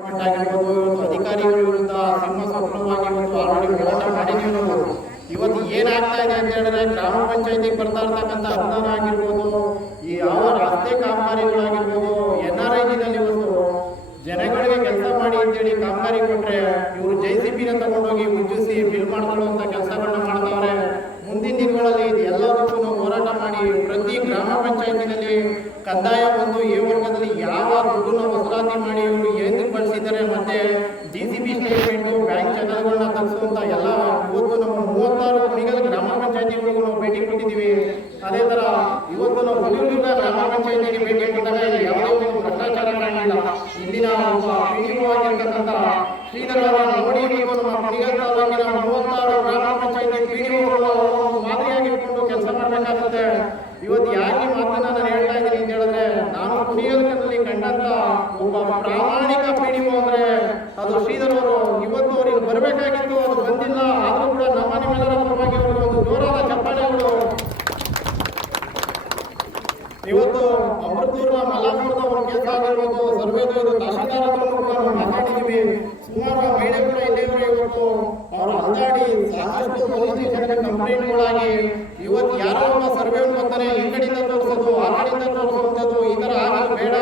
ಆಗಿರ್ಬೋದು, ಅಧಿಕಾರಿಗಳ ವಿರುದ್ಧ ಸಿಂಹಸ್ವಪ್ನವಾಗಿ ಆಲ್ರೆಡಿ ಹೋರಾಟ ಮಾಡಿದ್ದೀವಿ ನಾವು. ಇವತ್ತು ಏನಾಗ್ತಾ ಇದೆ ಅಂತ ಹೇಳಿದ್ರೆ, ಗ್ರಾಮ ಪಂಚಾಯತಿಗೆ ಬರ್ತಾ ಇರ್ತಕ್ಕಂಥ ಅನುದಾನ ಆಗಿರ್ಬೋದು, ಈ ಯಾವ ರಸ್ತೆ ಕಾಮಗಾರಿಗಳಾಗಿರ್ಬೋದು, NRIGನಲ್ಲಿ ಇವತ್ತು ಜನಗಳಿಗೆ ಕೆಲಸ ಮಾಡಿ ಅಂತೇಳಿ ಕಾಮಗಾರಿ ಕೊಟ್ಟರೆ ಇವರು JCBನ ತಗೊಂಡೋಗಿ ಉಜ್ಜಿಸಿ ಬಿಲ್ ಮಾಡ್ಕೊಳ್ಳುವಂಥ ಕೆಲಸಗಳನ್ನ ಮಾಡ್ತಾವ್ರೆ. ಮುಂದಿನ ದಿನಗಳಲ್ಲಿ ಇದು ಎಲ್ಲದಕ್ಕೂ ನಾವು ಹೋರಾಟ ಮಾಡಿ ಪ್ರತಿ ಗ್ರಾಮ ಪಂಚಾಯತಿನಲ್ಲಿ ಕಂದಾಯ ಒಂದು ಎ ವರ್ಗದಲ್ಲಿ ಯಾವ ದುಡ್ಡನ್ನು ವಸೂಲಾತಿ ಮಾಡಿ ಇವರು ಏನು ಬಳಸಿದ್ದಾರೆ, ಮತ್ತೆ JCB ಸ್ಟೇಟ್ಮೆಂಟು, ಬ್ಯಾಂಕ್ ಚಾನಲ್ಗಳನ್ನ ತರಿಸುವಂಥ ಎಲ್ಲ ಇವತ್ತು ನಾವು 36 ಕುಣಿಗಲ್ ಗ್ರಾಮ ಪಂಚಾಯತಿಗಳಿಗೂ ನಾವು ಭೇಟಿ ಕೊಟ್ಟಿದ್ದೀವಿ. ಅದೇ ಥರ ಇವತ್ತು ನಾವು ಹುಡುಗರ ಗ್ರಾಮ ಪಂಚಾಯತಿಗೆ ಭೇಟಿ ಕೊಟ್ಟಾಗ ಯಾವುದೇ ಒಂದು ಭ್ರಷ್ಟಾಚಾರ ಕಾಣಿಲ್ಲ. ಇಲ್ಲಿನ ಒಬ್ಬ PDO ಆಗಿರ್ತಕ್ಕಂಥ ಶ್ರೀಧರವರ ನೋಡಿ ನಮ್ಮ ಕುಣಿಗಲ್ ತಾಲೂಕಿನ 36 ಗ್ರಾಮ ಪಂಚಾಯತಿ PDOಗಳು ಮಾದರಿಯಾಗಿಟ್ಕೊಂಡು ಕೆಲಸ ಮಾಡಬೇಕಾಗುತ್ತೆ. ಇವತ್ತು ಯಾಕೆ ಮಾತನ್ನ ನಾನು ಹೇಳ್ತಾ ಇದ್ದೀನಿ ಅಂತ ಹೇಳಿದ್ರೆ, ನಾನು ಕುಣಿಗಲ್ನಲ್ಲಿ ಕಂಡಂತ ಒಬ್ಬ ಪ್ರಾಮಾಣಿಕ PDO ಅಂದ್ರೆ ಅದು ಶ್ರೀಧರ್ ಅವರು. ಇವತ್ತು ಅವ್ರಿಗೆ ಬರಬೇಕಾಗಿತ್ತು, ಅದು ಬಂದಿಲ್ಲ. ಆದರೂ ಕೂಡ ನಮ್ಮ ನಿಮ್ಮೆಲ್ಲರ ಪರವಾಗಿ ಅವರಿಗೆ ಒಂದು ಜೋರಾದ ಚಪ್ಪಾಳೆಗಳು. ಇವತ್ತು ಅಮೃತೂರ್ನ ಮಲ್ಲಾಪುರದ ಒಂದು ಕೆಲಸ ಆಗಿರ್ಬೋದು, ಸರ್ವೇದು ತಹಶೀಲ್ದಾರ್ ಹತ್ರ ಕೂಡ ನಾವು ಮಾತಾಡಿದ್ದೀವಿ. ಸುಮಾರು ಮಹಿಳೆಗಳು ಇಲ್ಲಿವರೆ ಇವತ್ತು ಅವರು ಅಂದಾಡಿ ಸಾಕಷ್ಟು ಪೊಲೀಸ್ ಸ್ಟೇಷನ್ಗೆ ಕಂಪ್ಲೇಂಟ್ಗಳಾಗಿ ಇವತ್ತು ಯಾರೋ ಒಬ್ಬ ಸರ್ವೇವನ್ನು ಬರ್ತಾನೆ, ಈ ಕಡೆಯಿಂದ ತೋರಿಸೋದು, ಆ ಕಡೆಯಿಂದ ತೋರಿಸುವಂಥದ್ದು, ಈ ಥರ ಆಗಲು ಬೇಡ.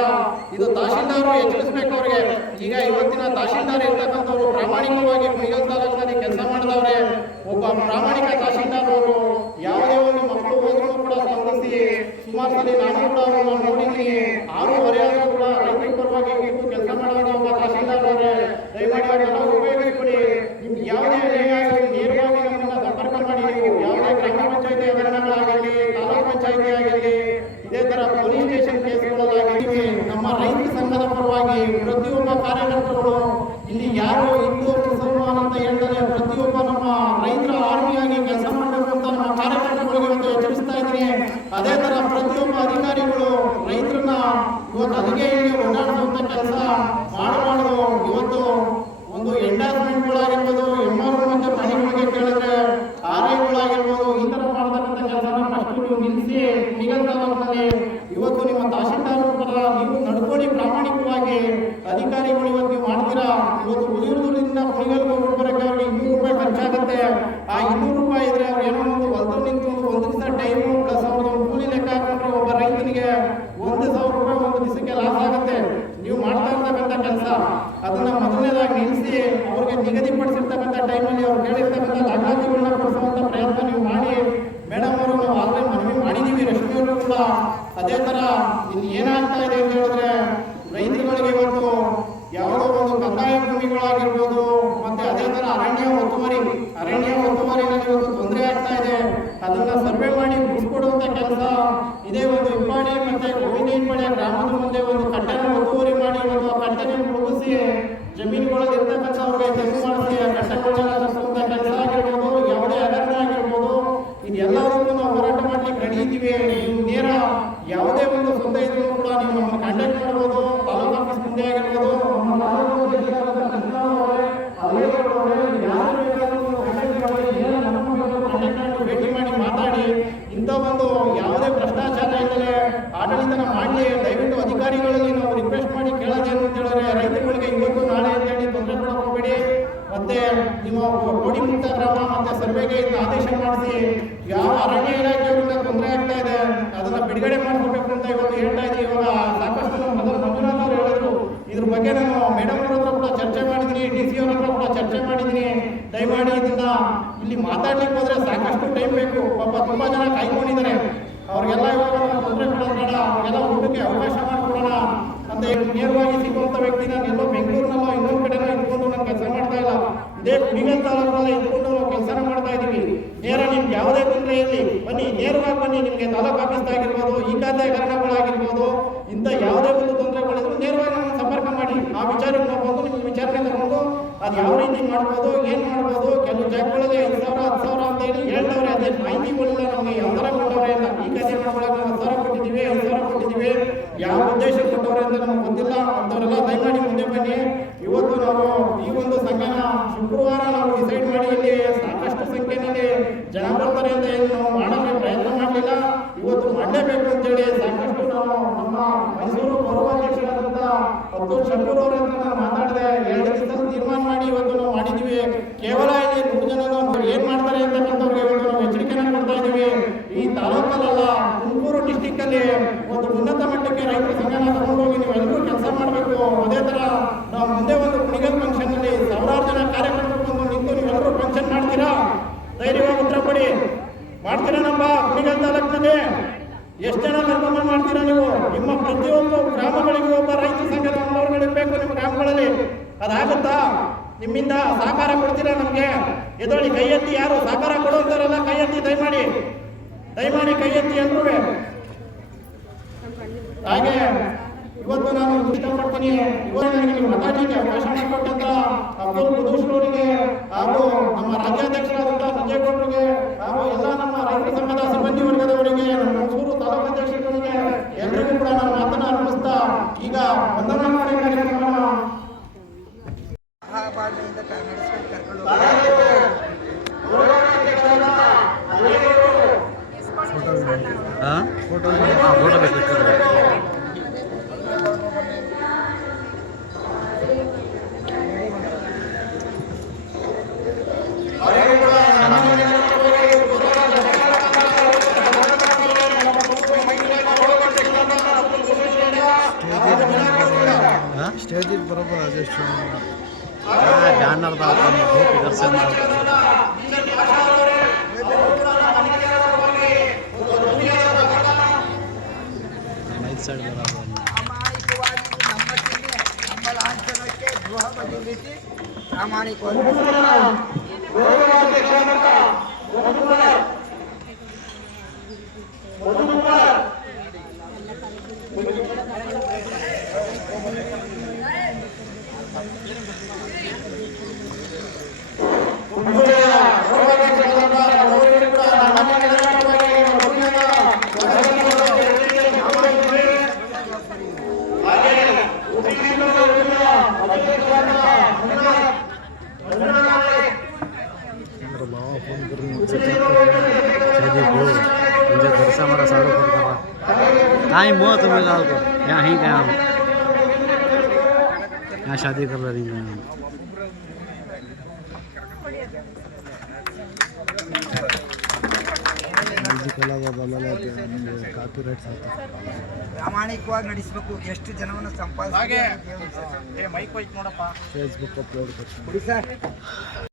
ಇದು ತಹಶೀಲ್ದಾರು ಎಚ್ಚರಿಸಬೇಕು ಅವರಿಗೆ. ಈಗ ಇವತ್ತಿನ ತಹಶೀಲ್ದಾರ್ ಇರ್ತಕ್ಕಂಥವ್ರು ಪ್ರಾಮಾಣಿಕವಾಗಿ ಕುಣಿಗಲ್ ತಾಲೂಕಿನಲ್ಲಿ ಕೆಲಸ ಮಾಡಿದವ್ರೆ. ಒಬ್ಬ ಪ್ರಾಮಾಣಿಕ ತಹಶೀಲ್ದಾರ್ ಅವರು ಯಾವುದೇ ಒಂದು ಮಕ್ಕಳು ಹೋದ್ರೂ ಕೂಡ ಸ್ಪಂದಿಸಿ ಸುಮಾರು ಸಲ ನಾನು ಕೂಡ ಅವರನ್ನು ನೋಡಿದ್ದೀನಿ. 6:30 ಆದರೂ ಕೂಡ ರೈತರ ಪರವಾಗಿ ಕೆಲಸ ಮಾಡುವಂಥ ಒಬ್ಬ ತಹಶೀಲ್ದಾರ್ ಅವರೇ, ದಯಮಾಡಿ ಅವರೆಲ್ಲ ಉಪಯೋಗಿಸಿಕೊಡಿ. ನಿಮ್ಗೆ ಯಾವುದೇ ನೇರವಾಗಿ ನಮ್ಮನ್ನು ಸಂಪರ್ಕ ಮಾಡಿ. ನೀವು ಯಾವುದೇ ಗ್ರಾಮ ಪಂಚಾಯತಿ ಹಗರಣಗಳಾಗಲಿ, ತಾಲೂಕು ಪಂಚಾಯತಿ ಆಗಲಿ, ಇದೇ ಥರ ಪೊಲೀಸ್ ಸ್ಟೇಷನ್ ಕೇಸ್ಗಳಾಗಲಿ, ನಮ್ಮ ರೈತ ಸಂಘದ ಪರವಾಗಿ ಪ್ರತಿಯೊಬ್ಬ ಕಾರ್ಯಕರ್ತರು ಇಲ್ಲಿ ಯಾರು ಹಿಂದೂ ಮುಸಲ್ಮಾನ್ ಅಂತ ಹೇಳ್ತಾರೆ, ಪ್ರತಿಯೊಬ್ಬ ನಮ್ಮ ರೈತರ ಆರ್ಮಿಯಾಗಿ ಕೆಲಸ ಮಾಡಬೇಕು ಅಂತ ನಮ್ಮ ಕಾರ್ಯಕರ್ತರಿಗೆ ಇವತ್ತು ಎಚ್ಚರಿಸ್ತಾ ಇದ್ದೀನಿ. ಅದೇ ಥರ ಪ್ರತಿಯೊಬ್ಬ ಅಧಿಕಾರಿಗಳು ರೈತರನ್ನ ಇವತ್ತು ಅದಕ್ಕೆ ಓಡಾಡಿಸುವಂಥ ಕೆಲಸ ಮಾಡಬಾರ್ದು. ಇವತ್ತು ಒಂದು ಎಂಡಾರ್ಮೆಂಟ್ಗಳಾಗಿರ್ಬೋದು, MRO ಮತ್ತು ಪ್ರಾಣಿಗಳಿಗೆ ಕೇಳಿದ್ರೆ RIಗಳಾಗಿರ್ಬೋದು, ಈ ಥರ ಮಾಡತಕ್ಕಂಥ ಕೆಲಸನ ಫಸ್ಟ್ ನಿಲ್ಲಿಸಿ ಕುಣಿಗಲ್ ತಾಲೂಕಿನಲ್ಲಿ ಇವತ್ತು ನಿಮ್ಮ ತಹಶೀಲ್ದಾರ್ ಪರ ನೀವು ನಡ್ಕೊಳ್ಳಿ ಪ್ರಾಮಾಣಿಕವಾಗಿ. ಅಧಿಕಾರಿಗಳು ಇವತ್ತು ನೀವು ಮಾಡ್ತೀರಾ. ಇವತ್ತು ಉಳಿಯೂರಿನಿಂದ ಕುಣಿಗಲ್ಗೆ ಹೋಗ್ಬರಕ್ಕೆ ಅವ್ರಿಗೆ 200 ರೂಪಾಯಿ ಖರ್ಚಾಗುತ್ತೆ. ಆ 200 ರೂಪಾಯಿ ಇದ್ರೆ ಅವ್ರು ಏನೋ ಒಂದು ಹೊಲದ ನಿಂತ್ಕೊಂಡು ಒಂದು ದಿವಸ ಟೈಮು ಪ್ಲಸ್ ಅವ್ರದ್ದು ಕೂಲಿ ಲೆಕ್ಕ ಹಾಕೊಂಡ್ರೆ ಒಬ್ಬ ರೈತನಿಗೆ 1,000 ರೂಪಾಯಿ ಒಂದು ದಿವಸಕ್ಕೆ ಲಾಸ್ ಆಗುತ್ತೆ. ನೀವು ಮಾಡ್ತಾ ಇರ್ತಕ್ಕಂಥ ಕೆಲಸ ಅದನ್ನ ಮೊದಲನೇದಾಗಿ ನಿಲ್ಲಿಸಿ ಅವ್ರಿಗೆ ನಿಗದಿಪಡಿಸಿರ್ತಕ್ಕಂಥ ಟೈಮಲ್ಲಿ ಅವ್ರು ಕೇಳಿರ್ತಕ್ಕಂಥ ದಾಖಲಾತಿಗಳನ್ನ ಕೊಡಿಸುವಂಥ ಪ್ರಯತ್ನ ನೀವು ಮಾಡಿ. ಮೇಡಮ್ ಅವರು ನಾವು ಆಲ್ರೆಡಿ ಮನವಿ ಮಾಡಿದ್ದೀವಿ, ರಶ್ಮಿ ಅವರು ಕೂಡ. ಅದೇ ಥರ ಇಲ್ಲಿ ಏನಾಗ್ತಾ ಇದೆ ಅಂತ ಹೇಳಿದ್ರೆ, ರೈತರುಗಳಿಗೆ ಇವತ್ತು ಯಾವುದೋ ಒಂದು ಕಂದಾಯ ಭೂಮಿಗಳಾಗಿರ್ಬೋದು, ಮತ್ತೆ ಅದೇ ಥರ ಅರಣ್ಯ ಒತ್ತುವರಿನಲ್ಲಿ ಇವತ್ತು ತೊಂದರೆ ಆಗ್ತಾ ಇದೆ. ಅದನ್ನ ಸರ್ವೆ ಮಾಡಿ ಬಿಡಿಸ್ಕೊಡುವಂಥ ಕೆಲಸ ಇದೇ ಒಂದು ಇಂಪಾಡಿ ಮತ್ತೆ ಗೋವಿಂದಪಳ್ಳಿ ಗ್ರಾಮದ ಮುಂದೆ ಒಂದು ಕಟ್ಟೆನ ಒತ್ತುವರಿ ಮಾಡಿ ಒಂದು ಕಟ್ಟೆನ ಮುಗಿಸಿ ಜಮೀನುಗಳಲ್ಲಿ ಇರ್ತಕ್ಕಂಥವ್ರಿಗೆ ತೆರವು ಮಾಡಿಸಿ ಆ ಕಟ್ಟೆಗಳನ್ನ ತರಿಸುವಂಥ ಕೆಲಸ ಆಗಿರ್ಬೋದು, ಯಾವುದೇ ಹಗರಣ ಆಗಿರ್ಬೋದು, ಇದೆಲ್ಲದಕ್ಕೂ ನಾವು ಹೋರಾಟ ಮಾಡ್ಲಿಕ್ಕೆ ರೆಡಿ ಇದ್ದೀವಿ. ನೀವು ನೇರ ಯಾವುದೇ ಒಂದು ಸಂಸ್ಥೆ ಇದ್ರೂ ಕೂಡ ನೀವು ನಮ್ಮನ್ನು ಕಾಂಟ್ಯಾಕ್ಟ್ ಮಾಡ್ಬೋದು. ತಾಲೂಕು ಆಫೀಸ್ ಮುಂದೆ ಆಗಿರ್ಬೋದು, ಭೇಟಿ ಮಾಡಿ ಮಾತಾಡಿ. ಇಂಥ ಒಂದು ಯಾವುದೇ ಭ್ರಷ್ಟಾಚಾರ ಇಲ್ಲದೆ ಆಡಳಿತನ ಮಾಡಲಿ. ದಯವಿಟ್ಟು ಅಧಿಕಾರಿಗಳಲ್ಲಿ ನಾವು ರಿಕ್ವೆಸ್ಟ್ ಮಾಡಿ ಕೇಳೋದೇನು ಅಂತ ಹೇಳಿದ್ರೆ, ರೈತರುಗಳಿಗೆ ಇವತ್ತು ನಾಳೆ ಅಂತೇಳಿ ತೊಂದರೆ ಕೊಡೋಕೆ ಹೋಗಬೇಡಿ. ಮತ್ತೆ ನಿಮ್ಮ ಕೋಡಿ ಮುಕ್ತ ಗ್ರಾಮ ಮತ್ತೆ ಸರ್ವೆಗೆ ಇನ್ನು ಆದೇಶ ಮಾಡಿಸಿ. ಯಾವ ಅರಣ್ಯ ಇಲಾಖೆಯವರಿಂದ ತೊಂದರೆ ಆಗ್ತಾ ಇದೆ ಅದನ್ನ ಬಿಡುಗಡೆ ಮಾಡ್ಕೋಬೇಕು ಅಂತ ಇವತ್ತು ಹೇಳ್ತಾ ಇದ್ದೀವಿ. ಇವಾಗ ಸಾಕಷ್ಟು ಮಂಜುನಾಥ್ ಅವರು ಹೇಳಿದ್ರು. ಇದ್ರ ಬಗ್ಗೆ ನಾನು ಮೇಡಮ್ ಅವ್ರ ಹತ್ರ ಕೂಡ ಚರ್ಚೆ ಮಾಡಿದ್ದೀನಿ, DC ಅವ್ರ ಹತ್ರ ಕೂಡ ಚರ್ಚೆ ಮಾಡಿದ್ದೀನಿ. ದಯಮಾಡಿ ಇದನ್ನ ಇಲ್ಲಿ ಮಾತಾಡ್ಲಿಕ್ಕೆ ಹೋದ್ರೆ ಸಾಕಷ್ಟು ಟೈಮ್ ಬೇಕು. ಪಾಪ ತುಂಬಾ ಜನ ಕಾಯ್ಕೊಂಡಿದ್ದಾರೆ. ಅವ್ರಿಗೆಲ್ಲ ಇವಾಗ ತೊಂದರೆ ಕೊಡೋದು ಬೇಡ, ಅವ್ರಿಗೆಲ್ಲ ಊಟಕ್ಕೆ ಅವಕಾಶ ಮಾಡಿಕೊಡೋಣ ಅಂತ ನೇರವಾಗಿ ಸಿಗುವಂಥ ವ್ಯಕ್ತಿನ ಎಲ್ಲೋ ಬೆಂಗಳೂರಿನಲ್ಲ ಇನ್ನೊಂದು ಕಡೆನೋ ಇಟ್ಕೊಂಡು ನಾನು ಕೆಲಸ ಮಾಡ್ತಾ ಇಲ್ಲ. ಇದೇ ಕುಣಿಗಲ್ ತಾಲೂಕಿನಲ್ಲಿ ಇಟ್ಕೊಂಡು ನಾವು ಕೆಲಸ ಮಾಡ್ತಾ ಇದ್ದೀವಿ. ನೇರ ನಿಮ್ಗೆ ಯಾವುದೇ ತೊಂದರೆ ಇರಲಿ ಬನ್ನಿ, ನೇರವಾಗಿ ಬನ್ನಿ. ನಿಮಗೆ ತಾಲೂಕು ಆಫೀಸ್ ಆಗಿರ್ಬೋದು, ಈ ಖಾತೆ ಹಗರಣಗಳಾಗಿರ್ಬೋದು, ಇಂಥ ಯಾವುದೇ ಒಂದು ತೊಂದರೆಗಳಿದ್ರು ನೇರವಾಗಿ ನಮ್ಮನ್ನು ಸಂಪರ್ಕ ಮಾಡಿ. ಆ ವಿಚಾರಕ್ಕೆ ನಾವು ಬಂದು ನಿಮ್ಮ ವಿಚಾರಣೆ ತಗೊಂಡು ಅದು ಯಾವ ರೀತಿ ಮಾಡ್ಬೋದು, ಏನು ಮಾಡ್ಬೋದು. ಕೆಲವು ಜಾಗಗಳಲ್ಲಿ 5,000 10,000 ಅಂತ ಹೇಳಿ ಹೇಳ್ತವ್ರೆ. ಅದೇ ಮಾಹಿತಿಗಳಿಲ್ಲ ನಮಗೆ. ಯಾವ ಥರ ಕೊಟ್ಟವ್ರೆ ಅಂತ ಈ ಖಾತೆ ಮಾಡ್ಕೊಳಕ್ಕೆ ನಾವು 10,000 ಕೊಟ್ಟಿದ್ದೀವಿ, 5,000 ಕೊಟ್ಟಿದ್ದೀವಿ. ಯಾವ ಉದ್ದೇಶ ಕೊಟ್ಟವ್ರೆ ಅಂತ ನಮ್ಗೆ ಗೊತ್ತಿಲ್ಲ. ಅಂಥವರೆಲ್ಲ ದಯಮಾಡಿ ಮುಂದೆ ಬನ್ನಿ. ಇವತ್ತು ನಾವು ಈ ಒಂದು ಸಂಘನ ಶುಕ್ರವಾರ ನಾವು ಡಿಸೈಡ್ ಮಾಡಿ ಇಲ್ಲಿ ಸಾಕಷ್ಟು ಸಂಖ್ಯೆಯಲ್ಲಿ ಜನ ಬರ್ತಾರೆ ಅಂತ ಏನು ನಾವು ಮಾಡೋಕ್ಕೆ ಪ್ರಯತ್ನ ಮಾಡಲಿಲ್ಲ. ಇವತ್ತು ಮಾಡಲೇಬೇಕು ಅಂತೇಳಿ ಸಾಕಷ್ಟು ನಾವು ನಮ್ಮ ಮೈಸೂರು ಪೌರಾಧ್ಯಕ್ಷರಾದಂಥ ಅಬ್ದುಲ್ ಶಕೂರ್ ಅವರಿಂದ ನಾನು ಮಾತಾಡಿದೆ. ನೀವು ನಿಮ್ಮ ಪ್ರತಿಯೊಂದು ಗ್ರಾಮಗಳಿಗೂ ಒಬ್ಬ ರೈತ ಸಂಘದ ಮೆಂಬರ್ಗಳಿರ್ಬೇಕು ನಿಮ್ಮ ಗ್ರಾಮಗಳಲ್ಲಿ. ಅದಾಗುತ್ತಾ? ನಿಮ್ಮಿಂದ ಸಹಕಾರ ಕೊಡ್ತೀರಾ ನಮಗೆ? ಎದೊಳಿ ಕೈ ಎತ್ತಿ, ಯಾರು ಸಹಕಾರ ಕೊಡುವಂತಾರಲ್ಲ ಕೈ ಎತ್ತಿ, ದಯಮಾಡಿ ಕೈ ಎತ್ತಿ ಅಂದ್ರೂ. ಹಾಗೆ ಇವತ್ತು ನಾನು ಇಷ್ಟಪಡ್ತೀನಿ, ಇವತ್ತು ನನಗೆ ಮಾತಾಡಲಿಕ್ಕೆ ಅವಕಾಶ ಮಾಡಿಕೊಟ್ಟಂತ ಅಬ್ದುಲ್ ಕುದೂಸ್ ಅವರಿಗೆ ಹಾಗೂ ನಮ್ಮ ರಾಜ್ಯಾಧ್ಯಕ್ಷರಾದಂಥ ಸಂಜಯ್ ಗೌಡರಿಗೆ ಹಾಗೂ ಎಲ್ಲ ನಮ್ಮ ರೈತ ಸಂಘದ ಸಿಬ್ಬಂದಿ ವರ್ಗದವರಿಗೆ, ನಮ್ಮ ಮೈಸೂರು ತಾಲೂಕು ಅಧ್ಯಕ್ಷರಿಗೆ ಎಲ್ಲರಿಗೂ ಕೂಡ ನಾನು ಮಾತನ್ನು ಅರ್ಪಿಸ್ತಾ ಈಗ ವಂದನಾ ಕಾರ್ಯಕ್ರಮವನ್ನು स्टेज बरोबर बैनर इधर से ರೈಟ್ ಸೈಡ್ ಬರೋದು ನಮ್ಮ ಲಾಂಛನಕ್ಕೆ ಗೃಹ ಬದಿಲಿಟ್ಟು ಪ್ರಾಮಾಣಿಕವಾಗಿ मुझे घर से हमारा सारा फोन कर रहा टाइम हुआ तो मैं जाओ यहाँ ही गया हूँ, यहाँ शादी कर रही हूँ। ಕಾಪಿ ರೈಟ್ಸ್ ಪ್ರಾಮಾಣಿಕವಾಗಿ ನಡೆಸಬೇಕು. ಎಷ್ಟು ಜನವನ್ನು ಸಂಪಾದಿಸಿ ಫೇಸ್ಬುಕ್ ಅಪ್ಲೋಡ್ ಕೊಡಿ ಸರ್.